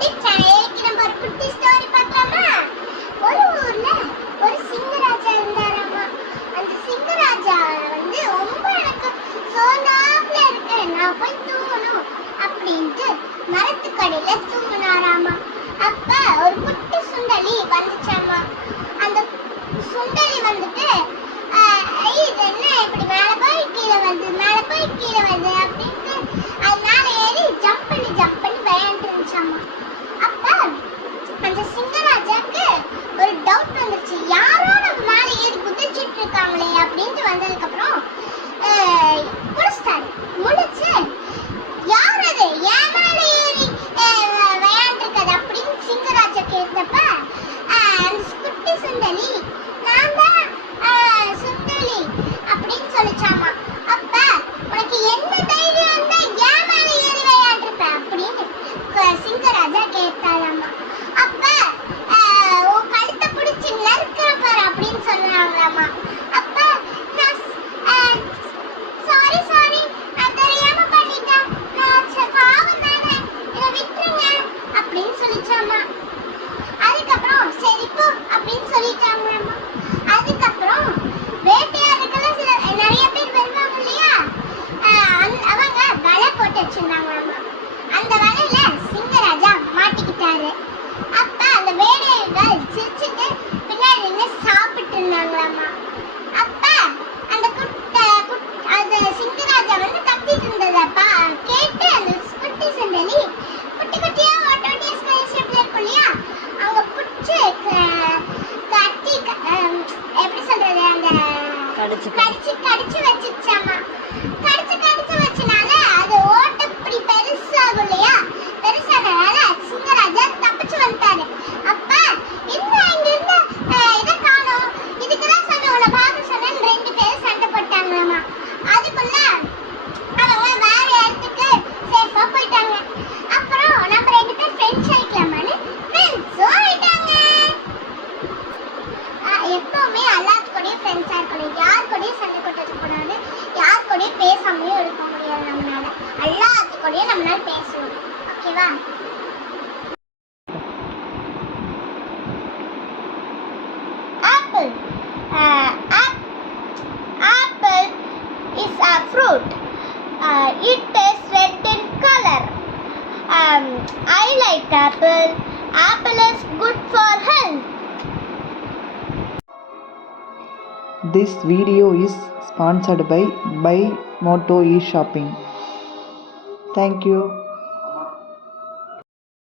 YouTube சேனலுக்கு நம்ம ஒரு குட்டி ஸ்டோரி பார்க்கலாமா? ஒரு ஊர்ல ஒரு சிங்கராஜா இருந்தாராமா. அந்த சிங்கராஜா ரொம்ப எனக்கு சோர்ந்தாப்ல இருக்கு, நான் போய் தூங்கணும் அப்படின்ட்டு மரத்துக்கடியில தூங்கினாராமா. அப்ப ஒரு குட்டி சுண்டலி வந்துச்சாமா. அந்த சுண்டலி வந்துட்டு இது என்ன இப்படி மேல போய் கீழே வந்து மேல போய் கீழே வந்து அப்படின்ட்டு அது மேல ஏறி ஜம்ப் பண்ணி விளையாண்டு இருந்துச்சாமா. அப்ப அந்த சிங்கராஜாக்கு ஒரு டவுட் வந்துருச்சு, யாரோ நம்ம மேல ஏறி குதிச்சிட்டு இருக்காங்களே அப்படின்ட்டு வந்ததுக்கு அப்புறம் புடிச்சிட்டாரு. முடிச்சு யார் அது ஏன் மேல ஏறி விளையாண்டு இருக்காது அப்படின்னு சிங்கராஜா கேட்டப்ப அந்த குட்டி சுண்டலி நான் தான் சுண்டலி அப்படின்னு சொல்லிச்சாமா. அப்ப உனக்கு என்ன தைரியம் இருந்தா ஏன் மேல ஏறி விளையாடுறப்ப அப்படின்னு சிங்கராஜா கேட்டாராமா. அப்ப உன் கழுத்தை பிடிச்சி நறுக்கிற பாரு அப்படின்னு சொன்னாங்களாமா. அப்ப சாரி நான் தெரியாம பண்ணிட்டேன், நான் பாவம் தானே, என்னை விட்டுருங்க அப்படின்னு சொல்லிச்சாமா. அதுக்கப்புறம் சரிப்போ அப்படின்னு சொல்லிட்டாங்களாமா. அதுக்கப்புறம் வேட்டையாடுறதுக்கெல்லாம் நிறைய பேர் வருவாங்க இல்லையா, அவங்க வலை போட்டு வச்சிருந்தாங்களாமா. அந்த வலையில சிங்கராஜா மாட்டிக்கிட்டாரு. அப்ப அந்த வேடைகள் சிரிச்சுட்டு பின்னாடி நின்று சாப்பிட்டு இருந்தாங்களாமா. அப்ப அந்த அந்த சிங்கராஜா கத்திட்டு இருந்ததை கேட்டு அந்த குட்டி சுண்டலி குட்டி குட்டியா ஓட்டோட்டியா ஸ்கொயர் ஷேப்ல இருக்கும் இல்லையா, அவங்க பிடிச்சி கட்டி எப்படி சொல்றது அந்த கடிச்சு வச்சுச்சாமா. கடிச்சு வச்சனால அது ஓட்டப்படி பெருசாகும் இல்லையா, பெருசானனால சிங்கராஜா தப்பிச்சு வந்துட்டாரு. அப்ப என்ன இங்க இருந்த இதை காணோம், இதுக்குதான் சொன்ன உன்னை பார்க்க சொன்னேன்னு ரெண்டு பேரும் சண்டை போட்டாங்களாமா. அதுக்குள்ள அவங்க வேற இடத்துக்கு சேஃபா போயிட்டாங்க. அப்புறம் நம்ம ரெண்டு பேர் ஃப்ரெண்ட்ஸ் ஆயிக்கலாமான்னு ஃப்ரெண்ட்ஸும் ஆயிட்டாங்க. எப்பவுமே எல்லாத்து கூடயும் ஃப்ரெண்ட்ஸா இருக்கணும், யார் கூடயும் சண்டை போட்டு கூடாது, யார் கூடயும் பேசாமையும் இருக்க முடியாது. நம்மளால எல்லாத்து கூடயும் நம்மளால பேசணும், ஓகேவா? Apple apple is a fruit. It is red in color. I like apple. Apple is good for health. This video is sponsored by Moto eShopping. Thank you.